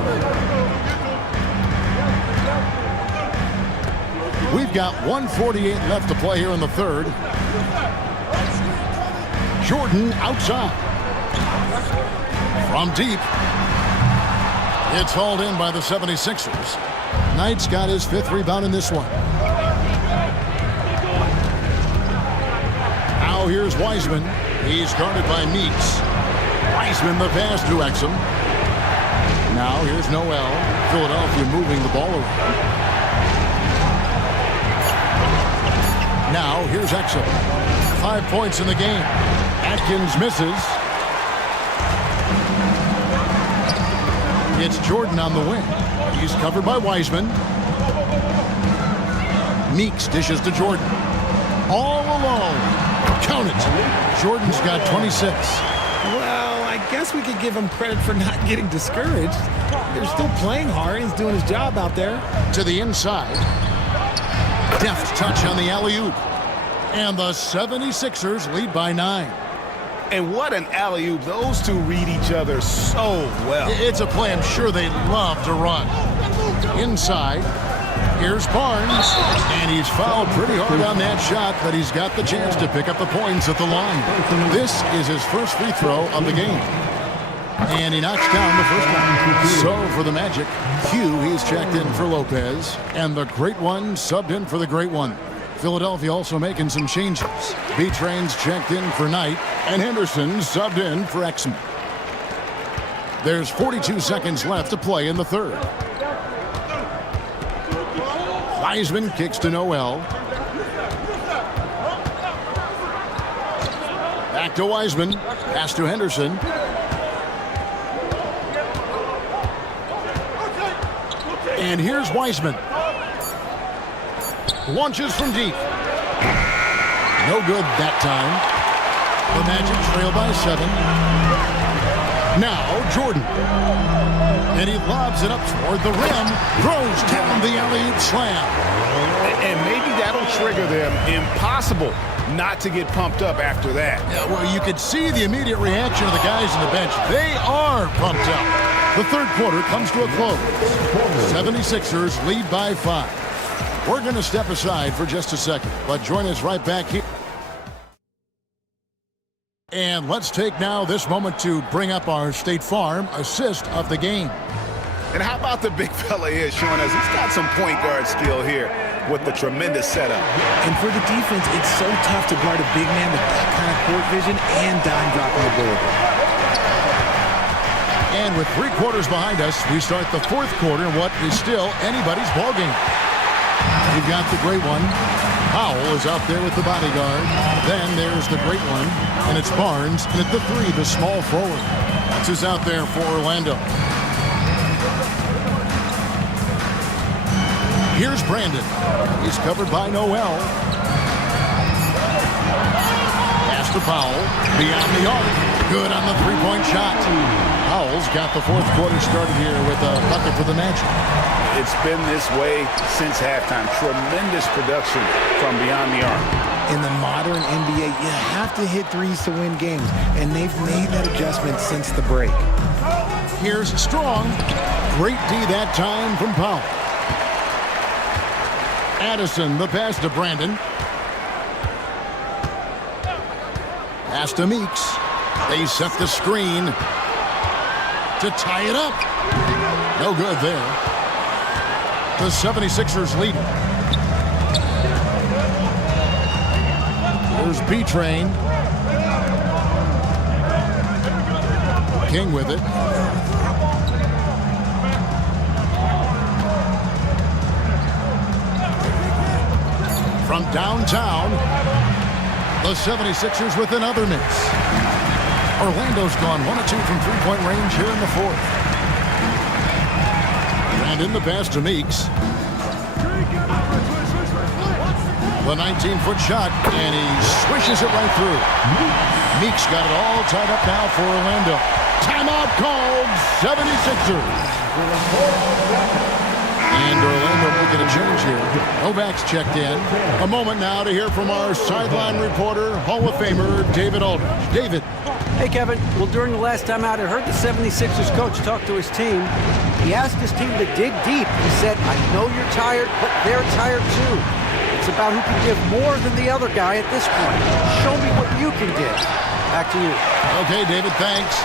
We've got 1:48 left to play here in the third. Jordan outside. From deep. It's hauled in by the 76ers. Knight's got his 5th rebound in this one. Now here's Wiseman. He's guarded by Meeks. Wiseman the pass to Exum. Now here's Noel. Philadelphia moving the ball around. Now here's Exum. 5 points in the game. Atkins misses. It's Jordan on the wing. He's covered by Wiseman. Meeks dishes to Jordan. All alone. Count it. Jordan's got 26. Well, I guess we could give him credit for not getting discouraged. They're still playing hard. He's doing his job out there. To the inside. Deft touch on the alley-oop. And the 76ers lead by 9. And what an alley-oop. Those two read each other so well. It's a play I'm sure they love to run. Inside. Here's Barnes. And he's fouled pretty hard on that shot, but he's got the chance to pick up the points at the line. This is his first free throw of the game. And he knocks down the first one. So for the Magic, Hugh, he's checked in for Lopez. And the great one subbed in for the great one. Philadelphia also making some changes. B-Train's checked in for Knight. And Henderson subbed in for Exum. There's 42 seconds left to play in the third. Wiseman kicks to Noel. Back to Wiseman. Pass to Henderson. And here's Wiseman. Launches from deep. No good that time. The Magic trail by 7. Now Jordan. And he lobs it up toward the rim. Throws down the alley-oop slam. And maybe that'll trigger them. Impossible not to get pumped up after that. Yeah, well, you could see the immediate reaction of the guys on the bench. They are pumped up. The third quarter comes to a close. 76ers lead by 5. We're going to step aside for just a second, but join us right back here. And let's take now this moment to bring up our State Farm assist of the game. And how about the big fella here showing us he's got some point guard skill here with the tremendous setup. And for the defense, it's so tough to guard a big man with that kind of court vision and dime dropping ability. And with 3 quarters behind us, we start the fourth quarter in what is still anybody's ballgame. We've got the great one. Powell is out there with the bodyguard. Then there's the great one, and it's Barnes. And at the 3, the small forward. That's who's out there for Orlando. Here's Brandon. He's covered by Noel. Pass to Powell. Beyond the arc. Good on the 3-point shot. Powell's got the fourth quarter started here with a bucket for the Magic. It's been this way since halftime. Tremendous production from beyond the arc. In the modern NBA, you have to hit threes to win games, and they've made that adjustment since the break. Here's Strong. Great D that time from Powell. Addison, the pass to Brandon. Pass to Meeks. They set the screen. to tie it up. No good there. The 76ers lead. Here's B-Train. King with it. From downtown, the 76ers with another miss. Orlando's gone 1 of 2 from three-point range here in the fourth. And in the pass to Meeks. The 19-foot shot, and he swishes it right through. Meeks got it all tied up now for Orlando. Timeout called, 76ers. And Orlando making a change here. Novak's checked in. A moment now to hear from our sideline reporter, Hall of Famer David Aldridge. David. Hey, Kevin. Well, during the last time out, I heard the 76ers coach talk to his team. He asked his team to dig deep. He said, I know you're tired, but they're tired too. It's about who can give more than the other guy at this point. Show me what you can give. Back to you. Okay, David, thanks.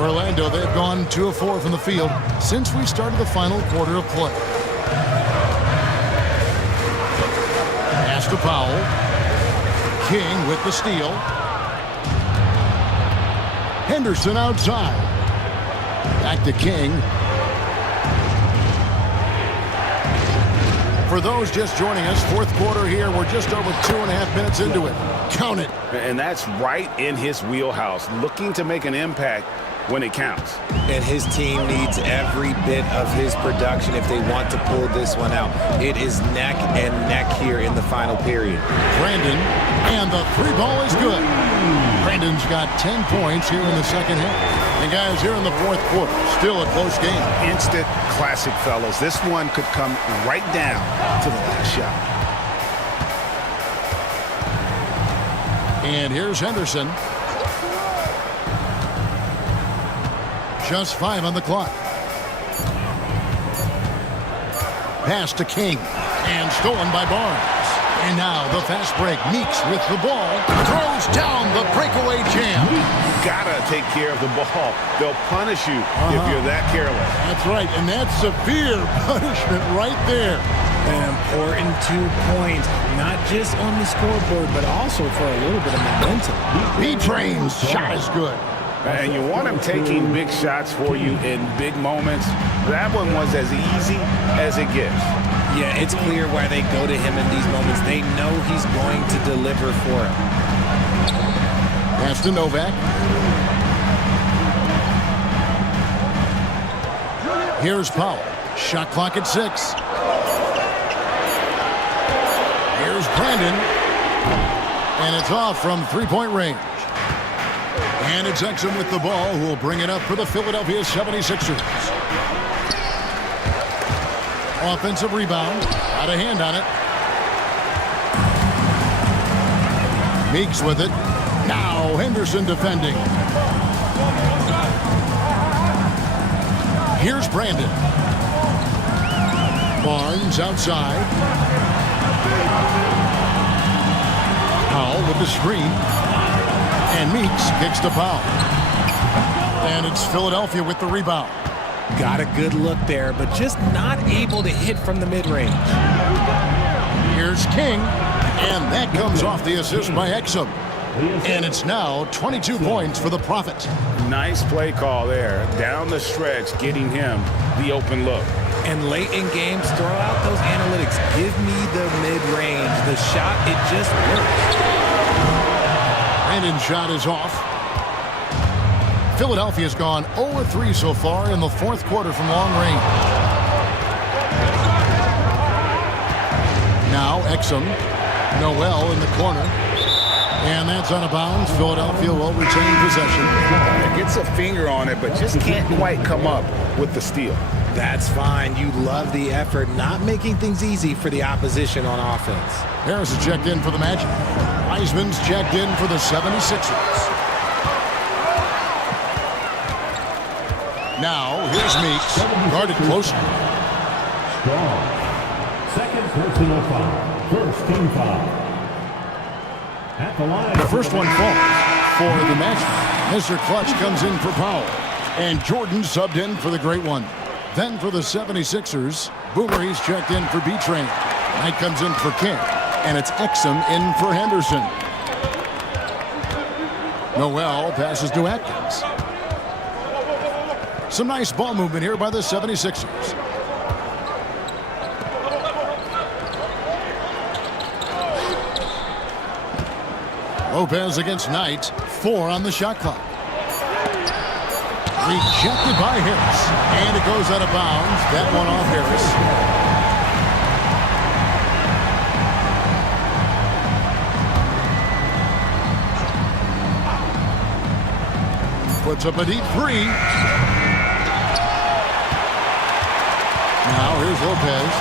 Orlando, they've gone 2 of 4 from the field since we started the final quarter of play. Pass to Powell. King with the steal. Henderson outside. Back to King. For those just joining us, fourth quarter here. We're just over 2.5 minutes into it. Count it. And that's right in his wheelhouse, looking to make an impact when it counts. And his team needs every bit of his production if they want to pull this one out. It is neck and neck here in the final period. Brandon, and the three ball is good. Brandon's got 10 points here in the second half. And guys, here in the fourth quarter, still a close game. Instant classic, fellas. This one could come right down to the last shot. And here's Henderson. Just 5 on the clock. Pass to King. And stolen by Barnes. And now the fast break. Meeks with the ball. Throws down the breakaway jam. Gotta take care of the ball. They'll punish you if you're that careless. That's right. And that's severe punishment right there. An important 2 points, not just on the scoreboard, but also for a little bit of momentum. B-Train's shot is good. And you want him taking big shots for you in big moments. That one was as easy as it gets. Yeah, it's clear why they go to him in these moments. They know he's going to deliver for him. Pass to Novak. Here's Powell. Shot clock at 6. Here's Brandon. And it's off from three-point range. And it's Exum with the ball, who will bring it up for the Philadelphia 76ers. Offensive rebound. Got a hand on it. Meeks with it. Now Henderson defending. Here's Brandon. Barnes outside. Powell with the screen. And Meeks kicks to Powell. And it's Philadelphia with the rebound. Got a good look there, but just not able to hit from the mid-range. Here's King. And that comes off the assist by Exum. And it's now 22 points for the Prophet. Nice play call there. Down the stretch, getting him the open look. And late in games, throw out those analytics. Give me the mid-range. The shot, it just works. Brandon's shot is off. Philadelphia's gone 0-3 so far in the fourth quarter from long range. Now Exum. Noel in the corner. And that's out of bounds. Philadelphia will retain possession. Gets a finger on it, but just can't quite come up with the steal. That's fine. You love the effort, not making things easy for the opposition on offense. Harris is checked in for the Magic. Wiseman's checked in for the 76ers. Now, here's Meeks. Guarded closely. Strong. Second personal foul. First team foul. At the line. The first one falls. for the match. Mr. Clutch comes in for Powell. And Jordan subbed in for the great one. Then for the 76ers, Boomer, he's checked in for B-Train. Knight comes in for King. And it's Exum in for Henderson. Noel passes to Atkins. Some nice ball movement here by the 76ers. Lopez against Knight. 4 on the shot clock. Rejected by Harris. And it goes out of bounds. That one off Harris. Puts up a deep 3. Now here's Lopez.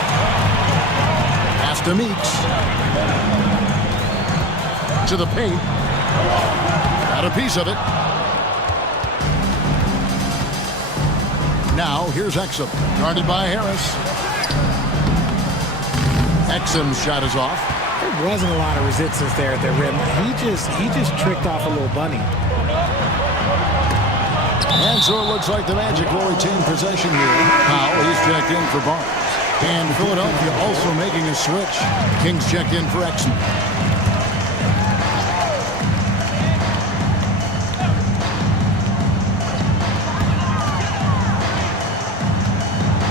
Pass to Meeks. To the paint. Got a piece of it. Now here's Exum. Guarded by Harris. Exum's shot is off. There wasn't a lot of resistance there at the rim. He just tricked off a little bunny. And so it looks like the Magic will retain possession here. Powell, he's checked in for Barnes. And Philadelphia also making a switch. Kings checked in for Exum.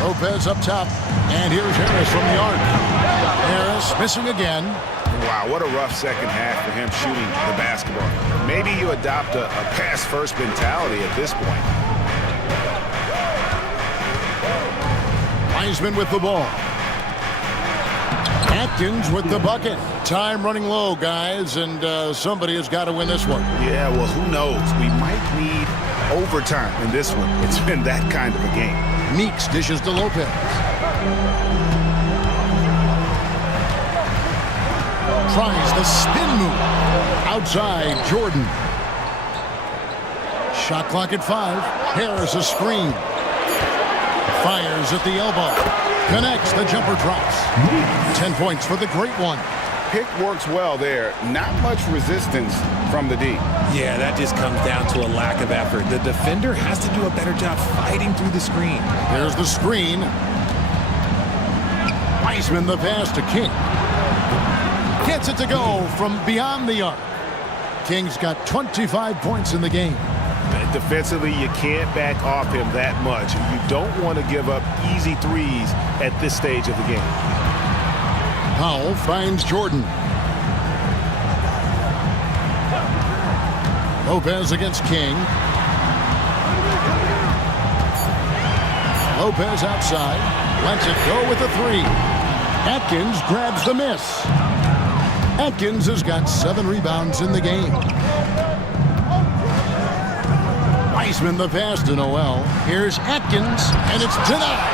Lopez up top. And here's Harris from the arc. Harris missing again. Wow, what a rough second half for him shooting the basketball. Maybe you adopt a pass-first mentality at this point. Wiseman with the ball. Atkins with the bucket. Time running low, guys, and somebody has got to win this one. Yeah, well, who knows? We might need overtime in this one. It's been that kind of a game. Meeks dishes to Lopez. Tries the spin move. Outside, Jordan. Shot clock at 5. Harris a screen. Fires at the elbow. Connects, the jumper drops. 10 points for the great one. Pick works well there. Not much resistance from the D. Yeah, that just comes down to a lack of effort. The defender has to do a better job fighting through the screen. There's the screen. Wiseman the pass to King. Gets it to go from beyond the arc. King's got 25 points in the game. Defensively, you can't back off him that much. You don't want to give up easy threes at this stage of the game. Powell finds Jordan. Lopez against King. Lopez outside. Lets it go with the 3. Atkins grabs the miss. Atkins has got 7 rebounds in the game. Wiseman the pass to Noel. Here's Atkins, and it's denied.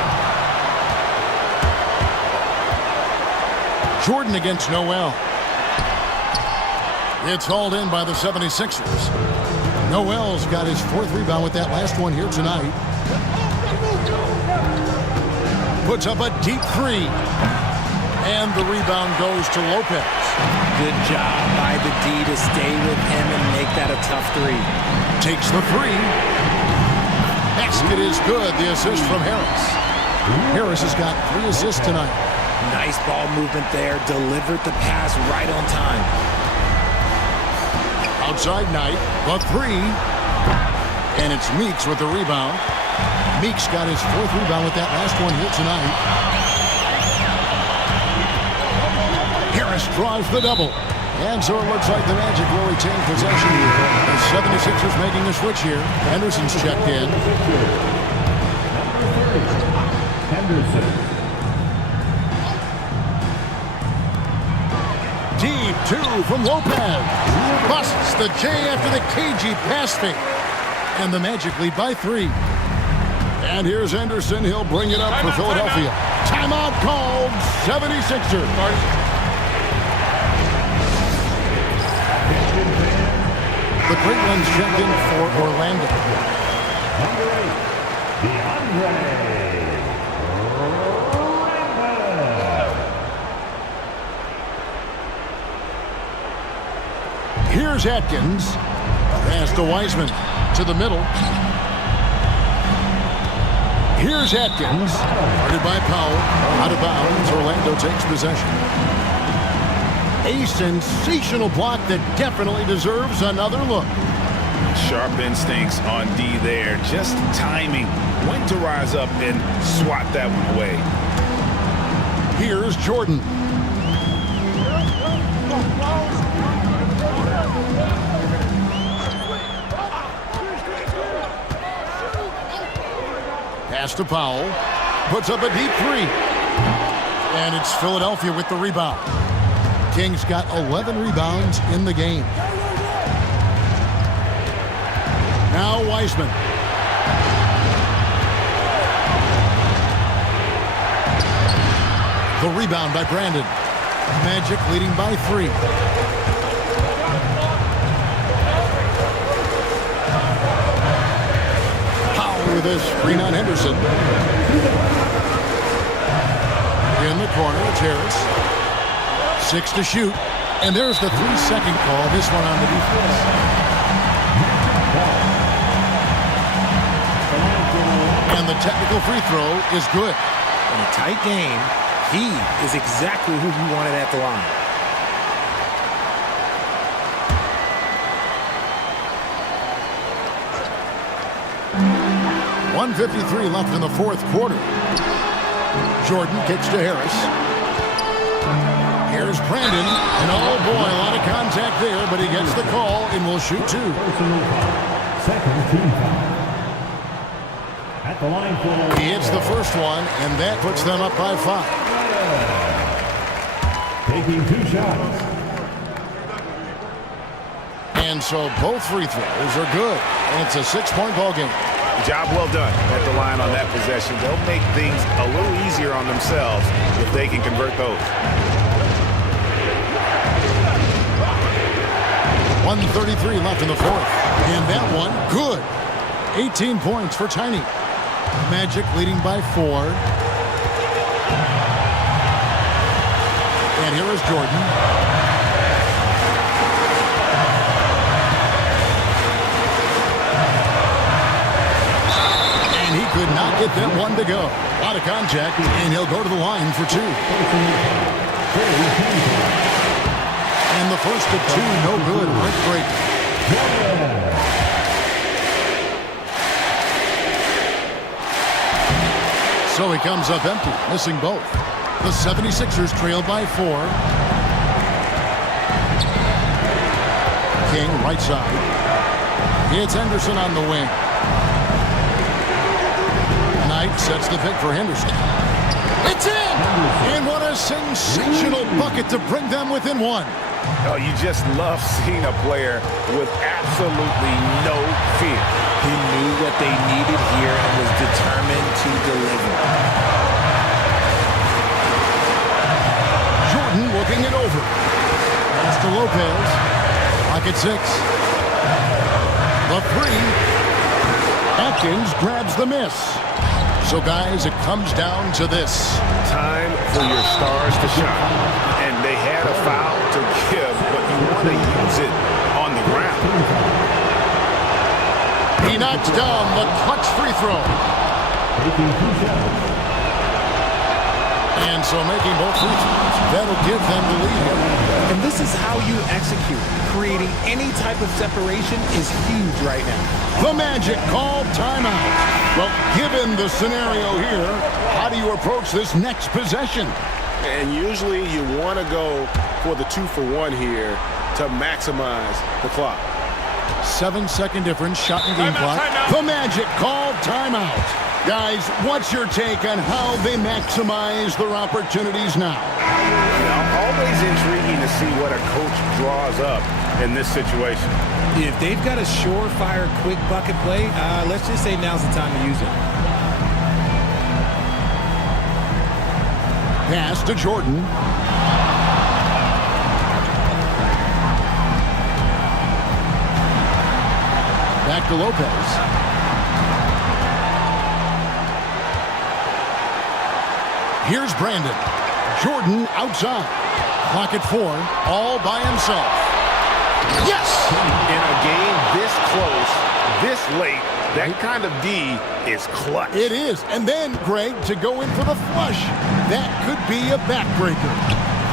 Jordan against Noel. It's hauled in by the 76ers. Noel's got his 4th rebound with that last one here tonight. Puts up a deep 3. And the rebound goes to Lopez. Good job by the D to stay with him and make that a tough 3. Takes the 3. Basket is good. The assist from Harris. Harris has got 3 assists tonight. Nice ball movement there. Delivered the pass right on time. Outside Knight. The 3. And it's Meeks with the rebound. Meeks got his 4th rebound with that last one here tonight. Harris draws the double. And so it looks like the Magic will retain possession here. The 76ers making a switch here. Henderson's checked in. Henderson. Deep 2 from Lopez. Busts the J after the cagey pass fake. And the Magic lead by 3. And here's Henderson. He'll bring it up for Philadelphia. Timeout called. 76ers. The great ones checked in for Orlando. Here's Atkins. Pass to Wiseman. To the middle. Here's Atkins. Guarded by Powell. Out of bounds. Orlando takes possession. A sensational block that definitely deserves another look. Sharp instincts on D there. Just timing. When to rise up and swat that one away. Here's Jordan. Pass to Powell. Puts up a deep three. And it's Philadelphia with the rebound. Kings got 11 rebounds in the game. Now Wiseman. The rebound by Brandon. Magic leading by 3. Powell with a screen on Henderson. In the corner, it's Harris. 6 to shoot. And there's the 3-second call. This one on the defense. And the technical free throw is good. In a tight game, he is exactly who you wanted at the line. .153 left in the fourth quarter. Jordan kicks to Harris. Here's Brandon. And oh boy, a lot of contact there, but he gets the call and will shoot 2. Second team foul. At the line for... He hits the first one, and that puts them up by 5. Taking 2 shots. And so both free throws are good. And it's a 6-point ball game. Job well done at the line on that possession. They'll make things a little easier on themselves if they can convert those. 1:33 left in the fourth. And that one, good. 18 points for Tiny. Magic leading by 4. And here is Jordan. And he could not get that one to go. A lot of contact, and he'll go to the line for 2. And the first of 2, no good. Break. So he comes up empty, missing both. The 76ers trail by 4. King, right side. It's Henderson on the wing. Knight sets the pick for Henderson. It's in! And what a sensational bucket to bring them within 1. Oh, you just love seeing a player with absolutely no fear. He knew what they needed here and was determined to deliver. Jordan looking it over. Pass to Lopez. Clock at 6. The 3. Atkins grabs the miss. So, guys, it comes down to this. Time for your stars to shine. And they had a foul to give, but you want to use it on the ground. He knocks down the clutch free throw. And so making both free throws, that'll give them the lead. And this is how you execute. Creating any type of separation is huge right now. The Magic called timeout. Well, given the scenario here, how do you approach this next possession? And usually you want to go for the 2-for-1 here to maximize the clock. 7-second difference, shot and game clock. The Magic called timeout. Guys, what's your take on how they maximize their opportunities now? Always intriguing to see what a coach draws up in this situation. If they've got a surefire quick bucket play, let's just say now's the time to use it. Pass to Jordan. Back to Lopez. Here's Brandon. Jordan outside. Clock at 4, all by himself. Yes! In a game this close, this late, that kind of D is clutch. It is. And then, Greg, to go in for the flush. That could be a backbreaker.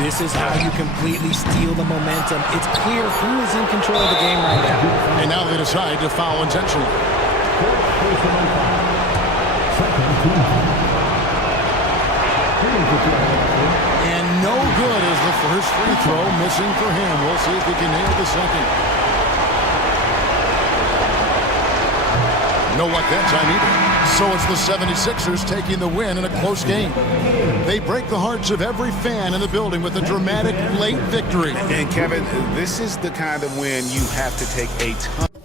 This is how you completely steal the momentum. It's clear who is in control of the game right now. And now they decide to foul intentionally. And no good is the first free throw, missing for him. We'll see if he can nail the second. No luck that time either. So it's the 76ers taking the win in a close game. They break the hearts of every fan in the building with a dramatic late victory. And Kevin, this is the kind of win you have to take a ton.